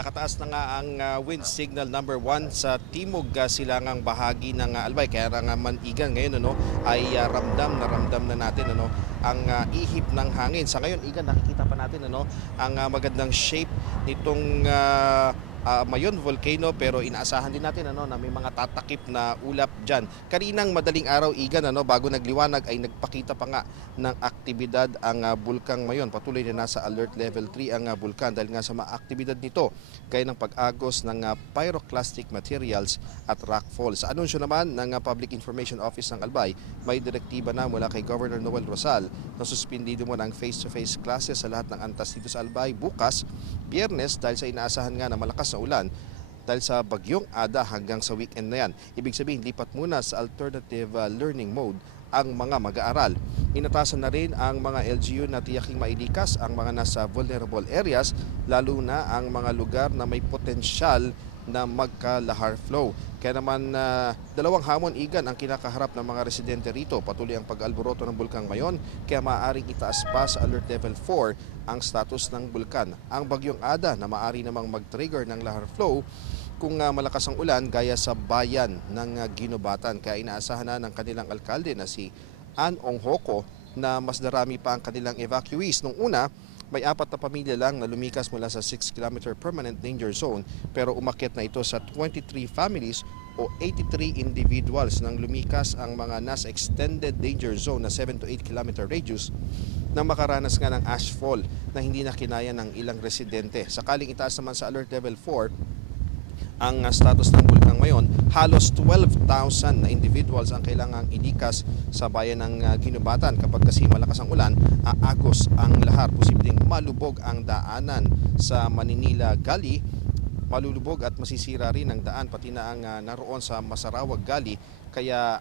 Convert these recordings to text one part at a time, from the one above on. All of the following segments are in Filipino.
nakataas na nga ang wind signal number 1 sa timog silangang bahagi ng Albay. Kaya nga Igan ngayon ay ramdam na natin ang ihip ng hangin. Sa ngayon Igan, nakikita pa natin ang magandang shape nitong Mayon volcano, pero inaasahan din natin na may mga tatakip na ulap dyan. Kaninang madaling araw Igan, bago nagliwanag ay nagpakita pa nga ng aktibidad ang bulkang Mayon. Patuloy na nasa alert level 3 ang bulkan dahil nga sa mga aktibidad nito gaya ng pag-agos ng pyroclastic materials at rockfall. Sa anunsyo naman ng Public Information Office ng Albay, may direktiba na mula kay Governor Noel Rosal na suspindido mo ng face-to-face classes sa lahat ng antas dito sa Albay bukas, Biyernes, dahil sa inaasahan nga na malakas na ulan dahil sa bagyong Ada hanggang sa weekend na yan. Ibig sabihin, lipat muna sa alternative learning mode ang mga mag-aaral. Inatasan na rin ang mga LGU na tiyaking mailikas ang mga nasa vulnerable areas, lalo na ang mga lugar na may potensyal na magka-lahar flow. Kaya naman dalawang hamon Igan ang kinakaharap ng mga residente rito. Patuloy ang pag-alboroto ng bulkang Mayon, kaya maaaring itaas pa sa alert level 4 ang status ng bulkan. Ang bagyong Ada na maaari namang mag-trigger ng lahar flow kung malakas ang ulan gaya sa bayan ng Ginobatan. Kaya inaasahan na ng kanilang alkalde na si Ann Onghoko na mas darami pa ang kanilang evacuees. Nung una, may 4 na pamilya lang na lumikas mula sa 6-kilometer permanent danger zone, pero umakyat na ito sa 23 families o 83 individuals nang lumikas ang mga nasa extended danger zone na 7 to 8 kilometer radius nang makaranas nga ng ashfall na hindi na kinaya ng ilang residente. Sakaling itaas naman sa alert level 4 ang status ng bulkang Mayon, halos 12,000 na individuals ang kailangang ilikas sa bayan ng Ginobatan. Kapag kasi malakas ang ulan, aagos ang lahar. Posibleng malubog ang daanan sa Maninila Gully, malulubog at masisira rin ang daan pati na ang naroon sa Masarawag Gully, kaya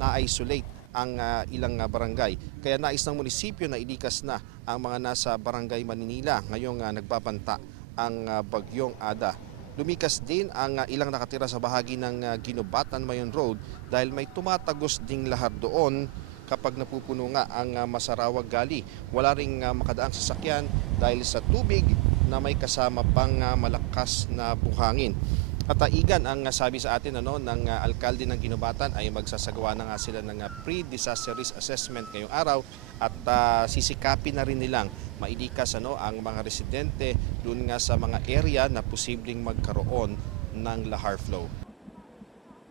na-isolate ang ilang barangay. Kaya nais ng munisipyo na ilikas na ang mga nasa barangay Maninila. Ngayong nagbabanta ang bagyong Ada. Lumikas din ang ilang nakatira sa bahagi ng Ginobatan Mayon Road dahil may tumatagos ding lahar doon kapag napupuno nga ang Masarawag Gully. Wala ring makadaang sasakyan dahil sa tubig na may kasama pang malakas na buhangin. At Igan, ang sabi sa atin ng alkalde ng Ginobatan ay magsasagawa na nga sila ng pre-disaster risk assessment ngayong araw at sisikapin na rin nilang mailikas ang mga residente doon nga sa mga area na posibleng magkaroon ng lahar flow.